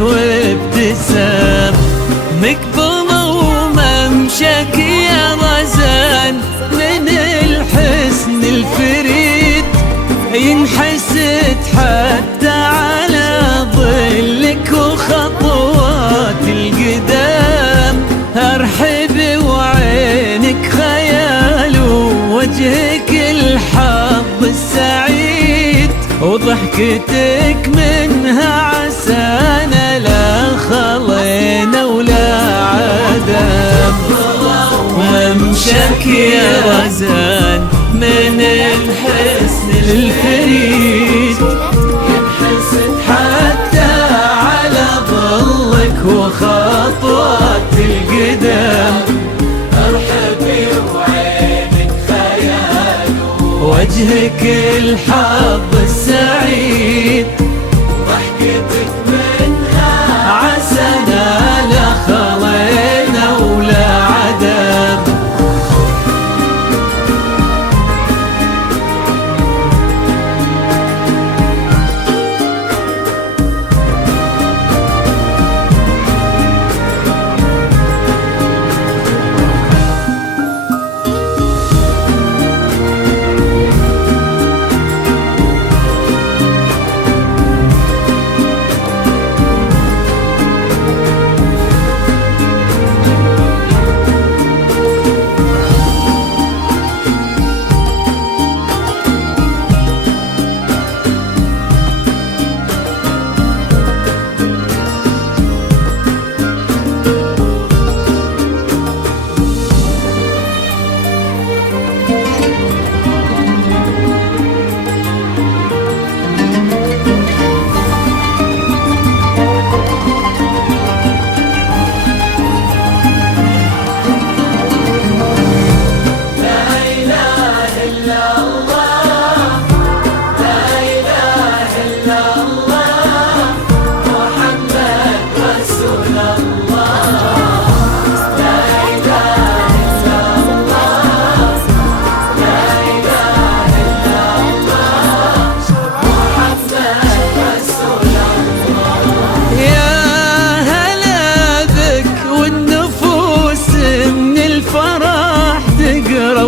وابتسام، مقبل وممشك يا رزان من الحسن الفريد، ينحسد حتى على ظلك وخطوات القدام. ارحب وعينك خيال ووجهك الحظ السعيد، وضحكتك منها عسانا لا خلينا ولا عدم. وممشك يا رزان من الحسن الفريد، ينحسد حتى على ظلك وخطوات القدام. ارحبي وعينك خيال ووجهك الحظ السعيد، ضحكتك منها عسانا لا خلينا ولا عدم.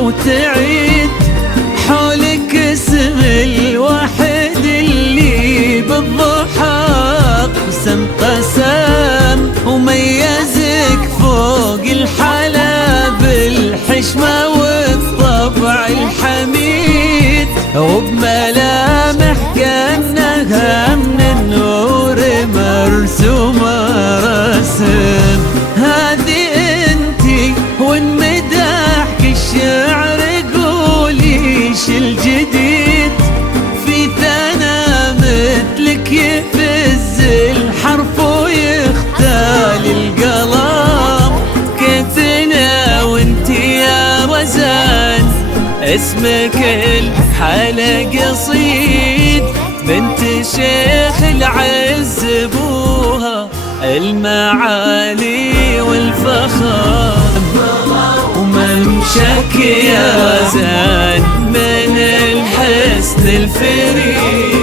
وتعيد حولك اسم الواحد اللي بالضحى قسم قسام، وميزك فوق الحلا بالحشمة والطبع الحميد، وبملامح كأنها من النور مرسومة رسم. هذه انتي وانمدحك الشعر قوليش الجديد، في ثنا مثلك يفز الحرف ويختال القلم. كيفنا وانتي يا رزان اسمك الحلا قصيد، بنت شيخ العز بوها المعالي والفخر. وممشك يا رزان من الحسن الفريد،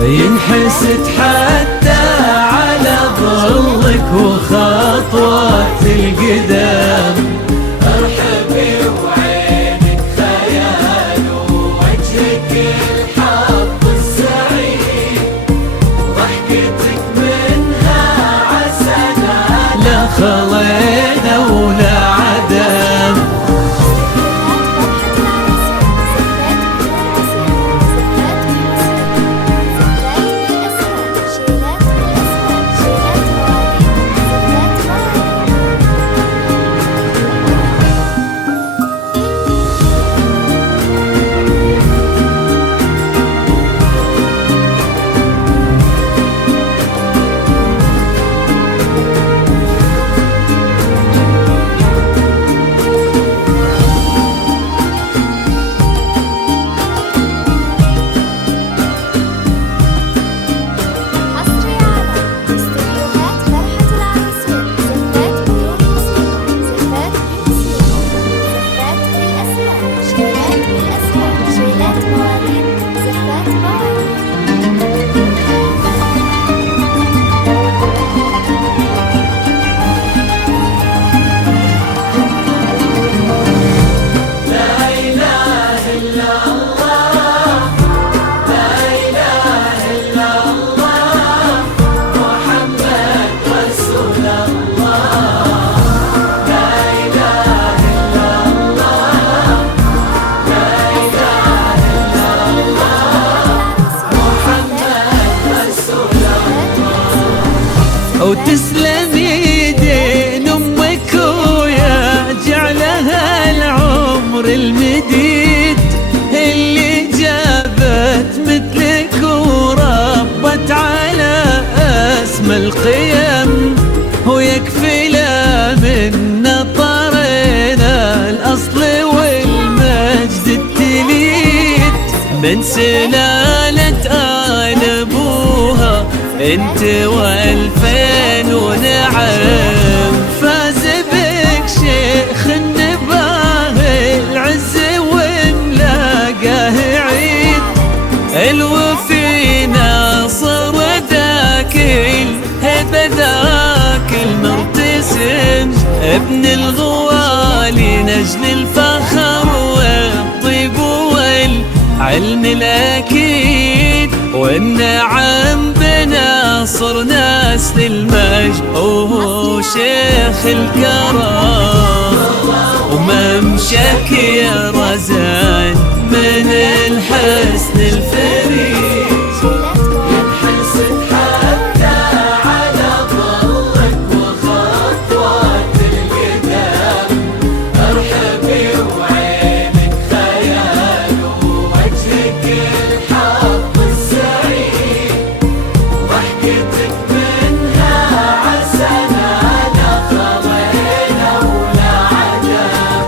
ينحسد حتى على ظلك وخطوات القدام. ارحبي وعينك خيال ووجهك الحظ السعيد، ضحكتك منها عسانا لا خلينا ولا عدم. وتسلم يدين أمك ويا جعلها العمر المديد اللي جابت مثلك وربت على أسمى القيم، ويكفي لا من نطرنا الأصل والمجد التليد من سلالة آل أبوها انت والفين ونعم. فاز بك شيخ النباه العز وملاقاه عيد الوفي ناصر ذاك الهبة ذاك المرتسم ابن الغوالي نجل الفخر والطيب والعلم الأكيد والنعم بناصر نسل المجد شيخ الكرم وممشك يا رزان من الحسن الفريد ينحسد حتى على ظلك وخطوات القدام ارحبي وعينك خيال ووجهك الحظ السعيد ضحكتك منها عسنا خضينا ولا عدم.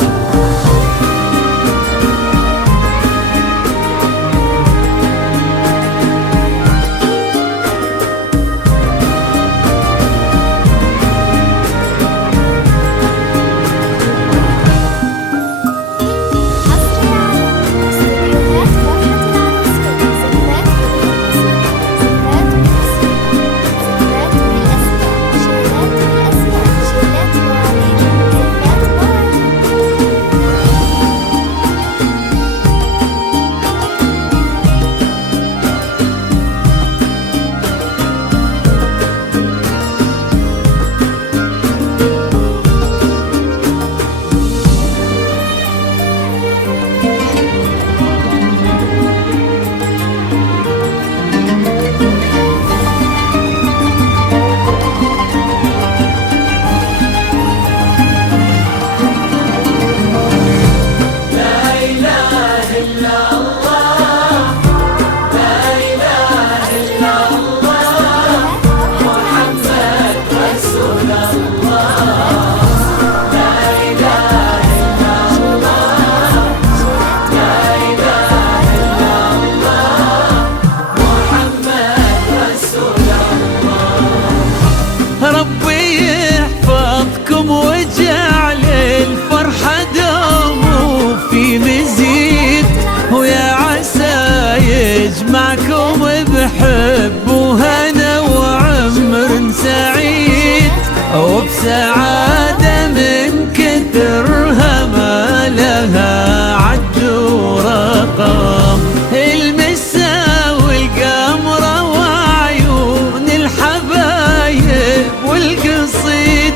ربي يحفظكم وجعل الفرحة دوم وفي مزيد ويا عسى يجمعكم بحب وهنا وعمر سعيد وبسعادة من كثرها ما لها عد ورقم المسا والقمرة وعيون الحبايب والقصيد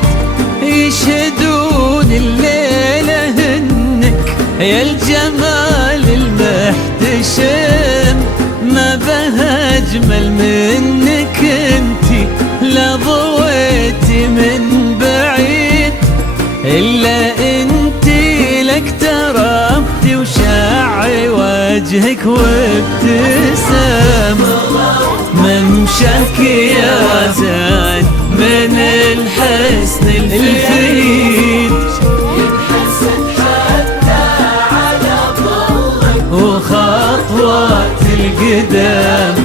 يشهدون الليلة هنك يا الجمال المحتشم ما بها أجمل منك انتي لا ضويتي من بعيد إلا انتي لك تربتي وشاعي وجهك وابتسام ممشاك يا زاد من الحسن الفريد ينحسد حتى على ظلك وخطوات القدام